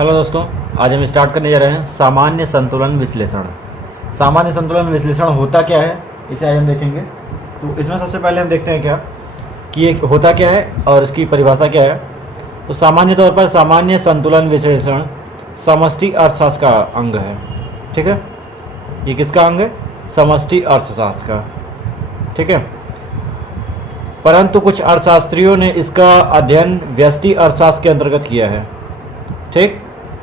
Hello दोस्तों, आज हम स्टार्ट करने जा रहे हैं सामान्य संतुलन विश्लेषण। सामान्य संतुलन विश्लेषण होता क्या है, इसे आज हम देखेंगे। तो इसमें सबसे पहले हम देखते हैं क्या कि ये होता क्या है और इसकी परिभाषा क्या है। तो सामान्य तौर पर सामान्य संतुलन विश्लेषण समष्टि अर्थशास्त्र का अंग है। ठीक है, ये किसका अंग है? समष्टि अर्थशास्त्र का। ठीक है, परंतु कुछ अर्थशास्त्रियों ने इसका अध्ययन व्यष्टि अर्थशास्त्र के अंतर्गत किया है। ठीक,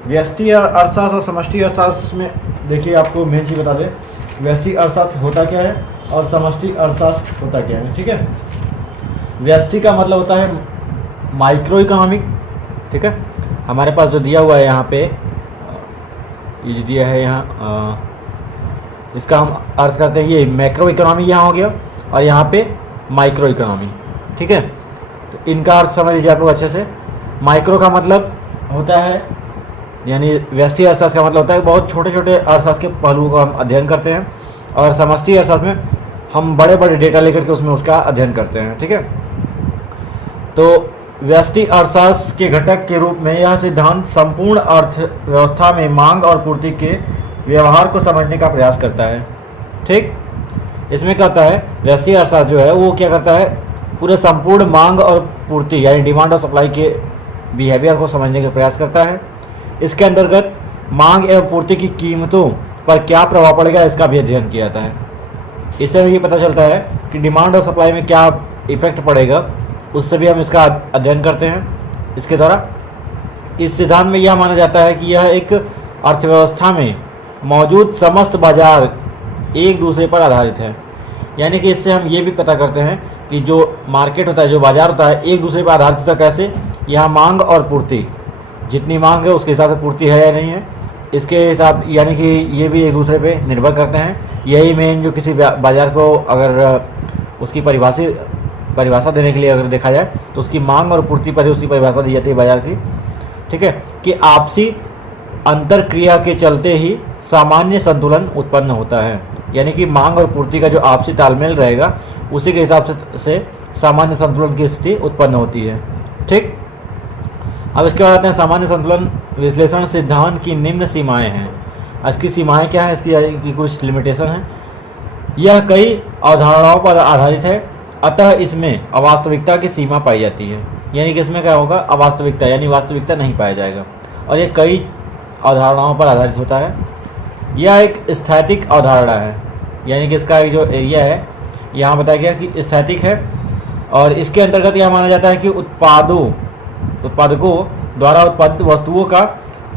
व्यष्टि अर्थशास्त्र और समष्टि अर्थशास्त्र में देखिए, आपको मेन चीज़ बता दें, व्यष्टि अर्थशास्त्र होता क्या है और समष्टि अर्थशास्त्र होता क्या है। ठीक है, व्यष्टि का मतलब होता है माइक्रो इकोनॉमिक। ठीक है, हमारे पास जो दिया हुआ है यहाँ पे, ये जो दिया है यहाँ, इसका हम अर्थ करते हैं, ये मैक्रो इकोनॉमी यहाँ हो गया और यहाँ पे माइक्रो इकोनॉमी। ठीक है, तो इनका अर्थ समझ लीजिए आप लोग अच्छे से। माइक्रो का मतलब होता है, यानी व्यष्टि अर्थशास्त्र का मतलब होता है बहुत छोटे छोटे अर्थशास्त्र के पहलुओं का हम अध्ययन करते हैं, और समष्टि अर्थशास्त्र में हम बड़े बड़े डेटा लेकर के उसमें उसका अध्ययन करते हैं। ठीक है, तो व्यष्टि अर्थशास्त्र के घटक के रूप में यह सिद्धांत संपूर्ण अर्थव्यवस्था में मांग और पूर्ति के व्यवहार को समझने का प्रयास करता है। ठीक, इसमें क्या होता है, व्यष्टि अर्थशास्त्र जो है वो क्या करता है, पूरे संपूर्ण मांग और पूर्ति यानी डिमांड और सप्लाई के बिहेवियर को समझने का प्रयास करता है। इसके अंतर्गत मांग एवं पूर्ति की कीमतों पर क्या प्रभाव पड़ेगा, इसका भी अध्ययन किया जाता है। इससे ये पता चलता है कि डिमांड और सप्लाई में क्या इफेक्ट पड़ेगा, उससे भी हम इसका अध्ययन करते हैं इसके द्वारा। इस सिद्धांत में यह माना जाता है कि यह एक अर्थव्यवस्था में मौजूद समस्त बाजार एक दूसरे पर आधारित है। यानी कि इससे हम ये भी पता करते हैं कि जो मार्केट होता है, जो बाजार होता है, एक दूसरे पर आधारित होता है। कैसे? यहाँ मांग और पूर्ति, जितनी मांग है उसके हिसाब से पूर्ति है या नहीं है, इसके हिसाब, यानी कि ये भी एक दूसरे पे निर्भर करते हैं। यही मेन जो किसी बाजार को अगर उसकी परिभाषा देने के लिए अगर देखा जाए तो उसकी मांग और पूर्ति पर ही उसकी परिभाषा दी जाती है बाजार की। ठीक है, कि आपसी अंतर क्रिया के चलते ही सामान्य संतुलन उत्पन्न होता है। यानी कि मांग और पूर्ति का जो आपसी तालमेल रहेगा उसी के हिसाब से सामान्य संतुलन की स्थिति उत्पन्न होती है। ठीक, अब इसके बाद आते हैं सामान्य संतुलन विश्लेषण सिद्धांत की निम्न सीमाएं हैं। इसकी सीमाएं क्या है, इसकी कुछ लिमिटेशन है। यह कई अवधारणाओं पर आधारित है, अतः इसमें अवास्तविकता की सीमा पाई जाती है। यानी कि इसमें क्या होगा, अवास्तविकता, यानी वास्तविकता नहीं पाया जाएगा, और ये कई अवधारणाओं पर आधारित होता है। यह एक स्थैतिक अवधारणा है, यानी कि इसका जो एरिया है यहाँ बताया गया कि स्थैतिक है, और इसके अंतर्गत यह माना जाता है कि उत्पादकों द्वारा उत्पादित वस्तुओं का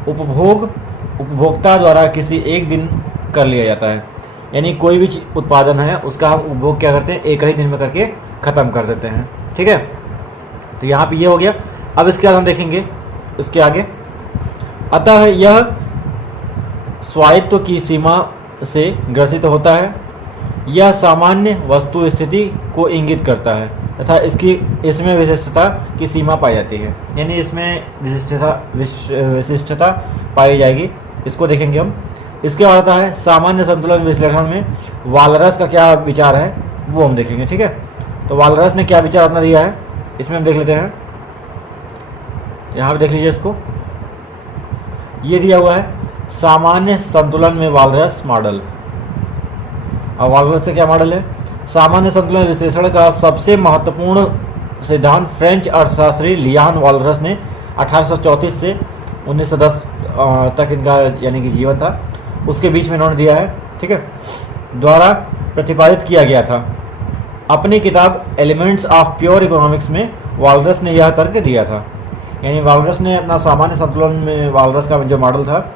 उपभोक्ता द्वारा किसी एक दिन कर लिया जाता है। यानी कोई भी उत्पादन है उसका हम उपभोग क्या करते हैं, एक ही दिन में करके ख़त्म कर देते हैं। ठीक है, तो यहाँ पे ये हो गया। अब इसके बाद हम देखेंगे इसके आगे। अतः यह स्वायत्व की सीमा से ग्रसित होता है। यह सामान्य वस्तु स्थिति को इंगित करता है तथा इसमें विशिष्टता की सीमा पाई जाती है। यानी इसमें विशिष्टता पाई जाएगी, इसको देखेंगे हम। इसके बाद आता है सामान्य संतुलन विश्लेषण में वालरस का क्या विचार है, वो हम देखेंगे। ठीक है, तो वालरस ने क्या विचार अपना दिया है, इसमें हम देख लेते हैं। यहाँ पे देख लीजिए, इसको ये दिया हुआ है सामान्य संतुलन में वालरस मॉडल। और वालरस से क्या मॉडल है, सामान्य संतुलन विश्लेषण का सबसे महत्वपूर्ण सिद्धांत फ्रेंच अर्थशास्त्री लियान वालरस ने 1834 से 1910 तक इनका यानी कि जीवन था, उसके बीच में इन्होंने दिया है। ठीक है, द्वारा प्रतिपादित किया गया था। अपनी किताब एलिमेंट्स ऑफ प्योर इकोनॉमिक्स में वालरस ने यह तर्क दिया था। यानी वालरस ने अपना सामान्य संतुलन में वालरस का जो मॉडल था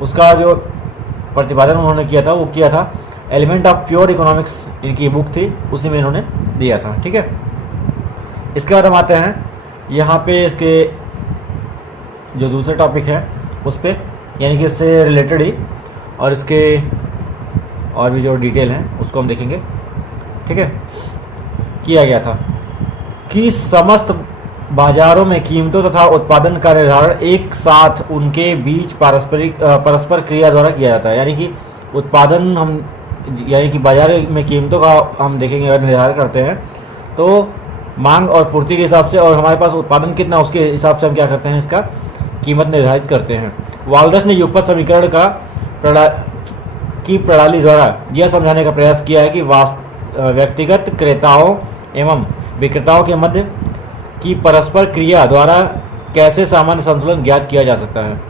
उसका जो प्रतिपादन उन्होंने किया था, वो किया था एलिमेंट ऑफ प्योर इकोनॉमिक्स, इनकी बुक थी, उसी में इन्होंने दिया था। ठीक है, इसके बाद हम आते हैं यहाँ पे इसके जो दूसरे टॉपिक है उस पर, यानी कि इससे रिलेटेड ही और इसके और भी जो डिटेल हैं उसको हम देखेंगे। ठीक है, किया गया था कि समस्त बाजारों में कीमतों तथा उत्पादन का निर्धारण एक साथ उनके बीच परस्पर क्रिया द्वारा किया जाता है। यानी कि उत्पादन हम, यानी कि बाजार में कीमतों का हम देखेंगे, अगर निर्धारण करते हैं तो मांग और पूर्ति के हिसाब से, और हमारे पास उत्पादन कितना उसके हिसाब से हम क्या करते हैं, इसका कीमत निर्धारित करते हैं। वाल्रस ने युगपत समीकरण की प्रणाली द्वारा यह समझाने का प्रयास किया है कि व्यक्तिगत क्रेताओं एवं विक्रेताओं के मध्य की परस्पर क्रिया द्वारा कैसे सामान्य संतुलन ज्ञात किया जा सकता है।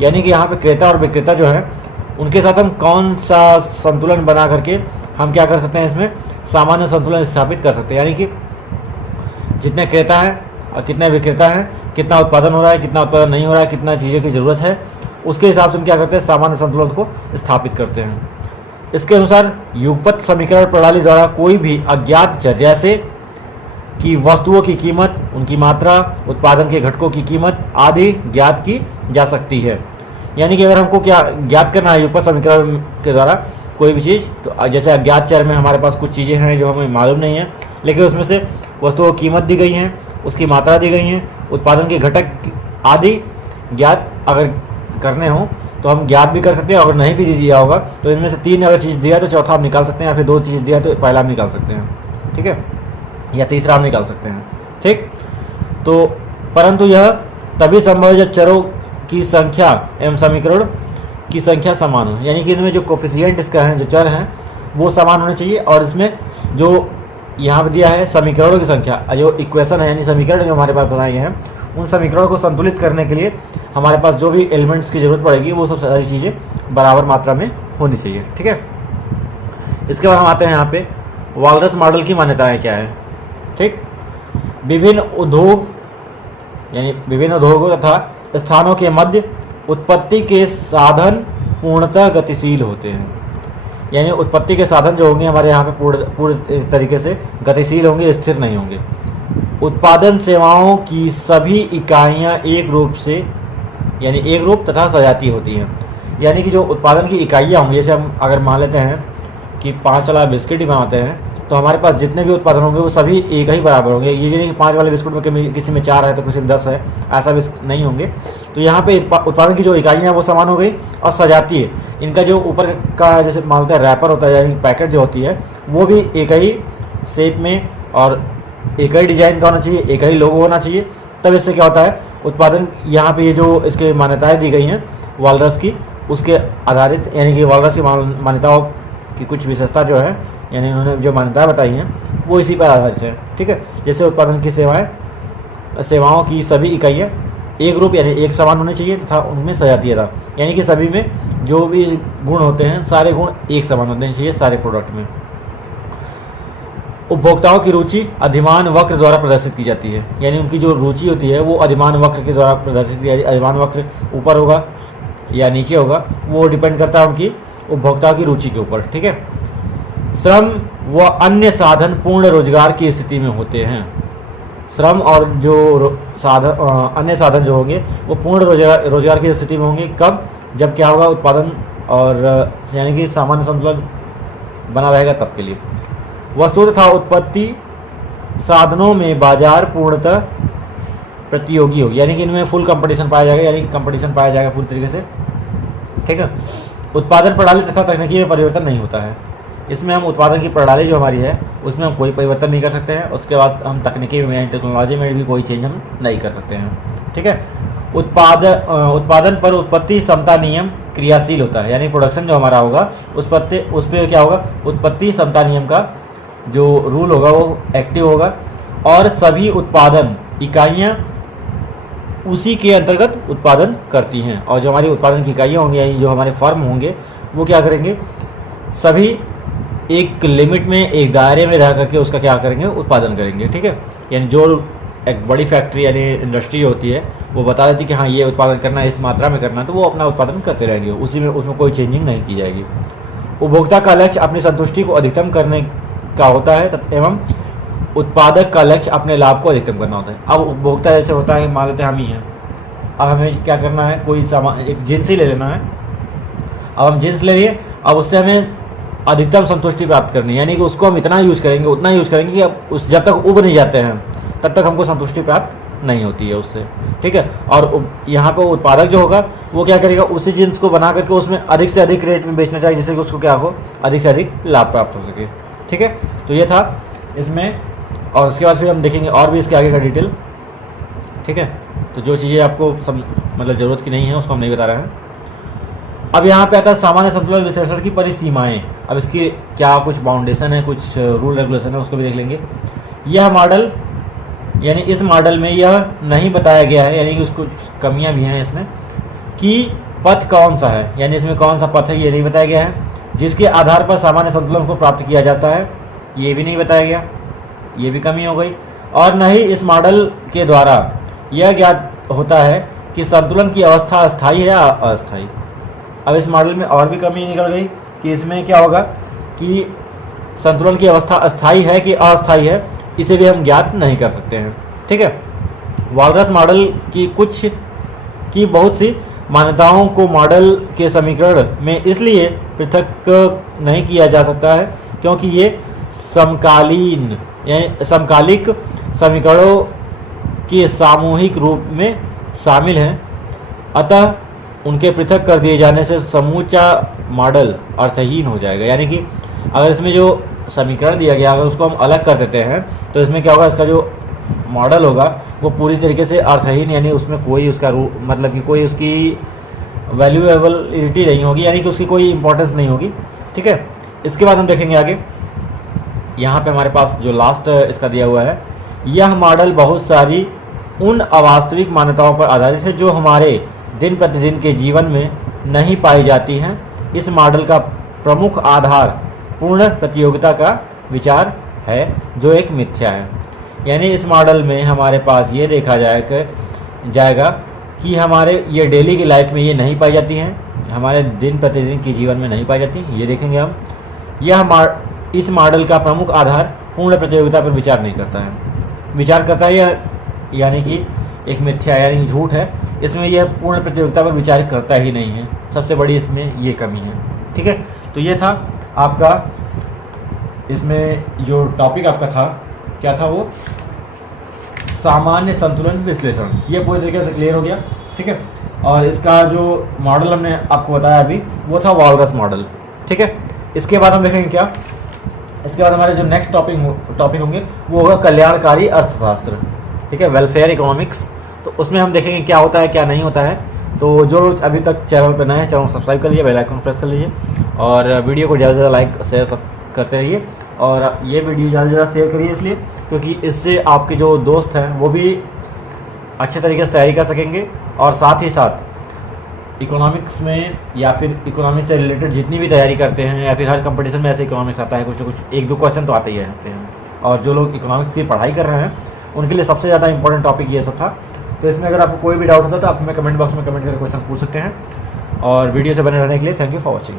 यानी कि यहाँ पे क्रेता और विक्रेता जो है उनके साथ हम कौन सा संतुलन बना करके हम क्या कर सकते हैं, इसमें सामान्य संतुलन स्थापित कर सकते हैं। यानी कि जितने क्रेता हैं और कितने विक्रेता हैं, कितना उत्पादन हो रहा है, कितना उत्पादन नहीं हो रहा है, कितना चीज़ों की ज़रूरत है, उसके हिसाब से हम क्या करते हैं, सामान्य संतुलन को स्थापित करते हैं। इसके अनुसार युगपत समीकरण प्रणाली द्वारा कोई भी अज्ञात चर जैसे कि वस्तुओं की कीमत, उनकी मात्रा, उत्पादन के घटकों की कीमत आदि ज्ञात की जा सकती है। यानी कि अगर हमको क्या ज्ञात करना है युगपत समीकरण के द्वारा कोई भी चीज़, तो जैसे अज्ञात चर में हमारे पास कुछ चीज़ें हैं जो हमें मालूम नहीं है, लेकिन उसमें से वस्तुओं की कीमत दी गई है, उसकी मात्रा दी गई है, उत्पादन के घटक आदि ज्ञात अगर करने हो तो हम ज्ञात भी कर सकते हैं। अगर नहीं भी दिया होगा तो इनमें से 3 अगर चीज़ दिया तो चौथा हम निकाल सकते हैं, या फिर 2 चीज़ दिया तो पहला हम निकाल सकते हैं, ठीक है, या तीसरा हम निकाल सकते हैं, ठीक। तो परंतु यह तभी संभव है जब चरों की संख्या एवं समीकरण की संख्या समान हो। यानी कि इनमें जो कोफिशिएंट इसका है, जो चर हैं वो समान होने चाहिए, और इसमें जो यहाँ पर दिया है समीकरणों की संख्या, जो इक्वेशन है यानी समीकरण जो हमारे पास बनाए गए हैं, उन समीकरणों को संतुलित करने के लिए हमारे पास जो भी एलिमेंट्स की ज़रूरत पड़ेगी वो सब सारी चीज़ें बराबर मात्रा में होनी चाहिए, ठीक है। इसके बाद हम आते हैं यहाँ पे वाल्रस मॉडल की मान्यताएं क्या है, ठीक। विभिन्न उद्योगों तथा स्थानों के मध्य उत्पत्ति के साधन पूर्णतः गतिशील होते हैं। यानी उत्पत्ति के साधन जो होंगे हमारे यहाँ पे पूर्ण तरीके से गतिशील होंगे, स्थिर नहीं होंगे। उत्पादन सेवाओं की सभी इकाइयाँ एक रूप तथा सजाती होती हैं। यानी कि जो उत्पादन की इकाइयाँ होंगी, जैसे हम अगर मान लेते हैं कि 5 वाला बिस्किट ही बनाते हैं, तो हमारे पास जितने भी उत्पादन होंगे वो सभी एक ही बराबर होंगे। ये नहीं कि 5 वाले बिस्कुट में किसी में 4 है तो किसी में 10 है, ऐसा भी नहीं होंगे। तो यहाँ पे उत्पादन की जो इकाइयाँ हैं वो समान हो गई, और सजाती है इनका जो ऊपर का जैसे मान लेते हैं रैपर होता है, यानी पैकेट जो होती है वो भी एक ही शेप में और एक ही डिजाइन का होना चाहिए, एक ही लोगो होना चाहिए। तब इससे क्या होता है, उत्पादन यहाँ पे ये जो इसके मान्यताएं दी गई हैं वाल्रस की, उसके आधारित, यानी कि वाल्रस की मान्यताओं की कुछ विशेषता जो है, यानी इन्होंने जो मान्यताएं बताई हैं वो इसी पर आधारित है, ठीक है। जैसे उत्पादन की सेवाओं की सभी इकाइयाँ एक रूप यानी एक समान होनी चाहिए तथा उनमें सजातीयता, यानी कि सभी में जो भी गुण होते हैं सारे गुण एक समान होने चाहिए सारे प्रोडक्ट में। उपभोक्ताओं की रुचि अधिमान वक्र द्वारा प्रदर्शित की जाती है। यानी उनकी जो रुचि होती है वो अधिमान वक्र के द्वारा प्रदर्शित की जाती है। अधिमान वक्र ऊपर होगा या नीचे होगा वो डिपेंड करता है उनकी उपभोक्ताओं की रुचि के ऊपर, ठीक है। श्रम व अन्य साधन पूर्ण रोजगार की स्थिति में होते हैं। श्रम और जो अन्य साधन जो होंगे वो पूर्ण रोजगार की स्थिति में होंगे। कब? जब क्या होगा, उत्पादन और यानी कि सामान्य संतुलन बना रहेगा तब के लिए। वस्तु तथा उत्पत्ति साधनों में बाजार पूर्णतः प्रतियोगी होगी, यानी कि इनमें फुल कंपटीशन पाया जाएगा, यानी कंपटीशन पाया जाएगा पूरी तरीके से, ठीक है। उत्पादन प्रणाली तथा तकनीकी में परिवर्तन नहीं होता है। इसमें हम उत्पादन की प्रणाली जो हमारी है उसमें हम कोई परिवर्तन नहीं कर सकते हैं। उसके बाद हम तकनीकी में, टेक्नोलॉजी में भी कोई चेंज हम नहीं कर सकते हैं, ठीक है। उत्पादन पर उत्पत्ति समता नियम क्रियाशील होता है, यानी प्रोडक्शन जो हमारा होगा उस पर क्या होगा, उत्पत्ति समता नियम का जो रूल होगा वो एक्टिव होगा, और सभी उत्पादन इकाइयाँ उसी के अंतर्गत उत्पादन करती हैं। और जो हमारी उत्पादन की इकाइयाँ होंगी, यानी जो हमारे फर्म होंगे, वो क्या करेंगे, सभी एक लिमिट में, एक दायरे में रह करके उसका क्या करेंगे, उत्पादन करेंगे, ठीक है। यानी जो एक बड़ी फैक्ट्री यानी इंडस्ट्री होती है वो बता देती है कि हाँ ये उत्पादन करना है, इस मात्रा में करना है, तो वो अपना उत्पादन करते रहेंगे, उसमें कोई चेंजिंग नहीं की जाएगी। उपभोक्ता का लक्ष्य अपनी संतुष्टि को अधिकतम करने का होता है एवं उत्पादक का लक्ष्य अपने लाभ को अधिकतम करना होता है। अब उपभोक्ता जैसे होता है, मान लेते हैं हम ही हैं, अब हमें क्या करना है, कोई सामान, एक जींस ही ले लेना है। अब हम जींस ले लिए, अब उससे हमें अधिकतम संतुष्टि प्राप्त करनी है, यानी कि उसको हम इतना यूज़ करेंगे, उतना यूज़ करेंगे कि अब जब तक उब नहीं जाते हैं तब तक हमको संतुष्टि प्राप्त नहीं होती है उससे, ठीक है। और यहाँ पर उत्पादक जो होगा वो क्या करेगा, उसी जींस को बना करके उसमें अधिक से अधिक रेट में बेचना चाहिए, जिससे कि उसको क्या हो, अधिक से अधिक लाभ प्राप्त हो सके, ठीक है। तो ये था इसमें, और उसके बाद फिर हम देखेंगे और भी इसके आगे का डिटेल, ठीक है। तो जो चीज़ें आपको सब मतलब ज़रूरत की नहीं है उसको हम नहीं बता रहे हैं। अब यहाँ पे आता है सामान्य संतुलन विश्लेषण की परिसीमाएं। अब इसकी क्या कुछ बाउंडेशन है, कुछ रूल रेगुलेशन है, उसको भी देख लेंगे। यह मॉडल यानी इस मॉडल में यह नहीं बताया गया है, यानी कि उसको कमियां भी हैं इसमें, कि पथ कौन सा है, यानी इसमें कौन सा पथ है ये नहीं बताया गया है, जिसके आधार पर सामान्य संतुलन को प्राप्त किया जाता है, ये भी नहीं बताया गया, ये भी कमी हो गई। और न ही इस मॉडल के द्वारा यह ज्ञात होता है कि संतुलन की अवस्था स्थायी है या अस्थायी। अब इस मॉडल में और भी कमी निकल गई कि इसमें क्या होगा कि संतुलन की अवस्था अस्थायी है कि अस्थायी है, इसे भी हम ज्ञात नहीं कर सकते हैं। ठीक है, वालरस मॉडल की बहुत सी मान्यताओं को मॉडल के समीकरण में इसलिए पृथक नहीं किया जा सकता है क्योंकि ये समकालीन यानी समकालिक समीकरणों के सामूहिक रूप में शामिल हैं। अतः उनके पृथक कर दिए जाने से समूचा मॉडल अर्थहीन हो जाएगा। यानी कि अगर इसमें जो समीकरण दिया गया अगर उसको हम अलग कर देते हैं तो इसमें क्या होगा, इसका जो मॉडल होगा वो पूरी तरीके से अर्थहीन, यानी उसमें कोई उसका मतलब कि कोई उसकी वैल्यूएबिलिटी नहीं होगी, यानी कि उसकी कोई इंपॉर्टेंस नहीं होगी। ठीक है, इसके बाद हम देखेंगे आगे। यहाँ पे हमारे पास जो लास्ट इसका दिया हुआ है, यह मॉडल बहुत सारी उन अवास्तविक मान्यताओं पर आधारित है जो हमारे दिन प्रतिदिन के जीवन में नहीं पाई जाती हैं। इस मॉडल का प्रमुख आधार पूर्ण प्रतियोगिता का विचार है जो एक मिथ्या है। यानी इस मॉडल में हमारे पास ये देखा जाएगा कि हमारे ये डेली की लाइफ में ये नहीं पाई जाती हैं, हमारे दिन प्रतिदिन के जीवन में नहीं पाई जाती, ये देखेंगे हम। इस मॉडल का प्रमुख आधार पूर्ण प्रतियोगिता पर विचार नहीं करता है, विचार करता है यानी कि एक मिथ्या यानी कि झूठ है। इसमें यह पूर्ण प्रतियोगिता पर विचार करता ही नहीं है, सबसे बड़ी इसमें ये कमी है। ठीक है, तो ये था आपका इसमें जो टॉपिक आपका था, क्या था वो, सामान्य संतुलन विश्लेषण। ये पूरी तरीके से क्लियर हो गया। ठीक है, और इसका जो मॉडल हमने आपको बताया अभी वो था वालरस मॉडल। ठीक है, इसके बाद हम देखेंगे क्या, इसके बाद हमारे जो नेक्स्ट टॉपिक होंगे वो होगा कल्याणकारी अर्थशास्त्र। ठीक है, वेलफेयर इकोनॉमिक्स। तो उसमें हम देखेंगे क्या होता है क्या नहीं होता है। तो जो लोग अभी तक चैनल पर नए हैं चैनल सब्सक्राइब कर लीजिए, बेल आइकन प्रेस कर लीजिए और वीडियो को ज़्यादा से ज़्यादा लाइक शेयर सब करते रहिए। और ये वीडियो ज़्यादा से ज़्यादा शेयर करिए इसलिए क्योंकि इससे आपके जो दोस्त हैं वो भी अच्छे तरीके से तैयारी कर सकेंगे और साथ ही साथ इकोनॉमिक्स में या फिर इकोनॉमिक्स से रिलेटेड जितनी भी तैयारी करते हैं या फिर हर कंपटीशन में ऐसे इकोनॉमिक्स आता है, कुछ ना कुछ एक दो क्वेश्चन तो आते ही रहते हैं। और जो लोग इकोनॉमिक्स की पढ़ाई कर रहे हैं उनके लिए सबसे ज़्यादा इंपॉर्टेंट टॉपिक ये सब था। तो इसमें अगर आपको कोई भी डाउट होता है तो आप हमें कमेंट बॉक्स में कमेंट करके क्वेश्चन पूछ सकते हैं। और वीडियो से बने रहने के लिए थैंक यू फॉर वॉचिंग।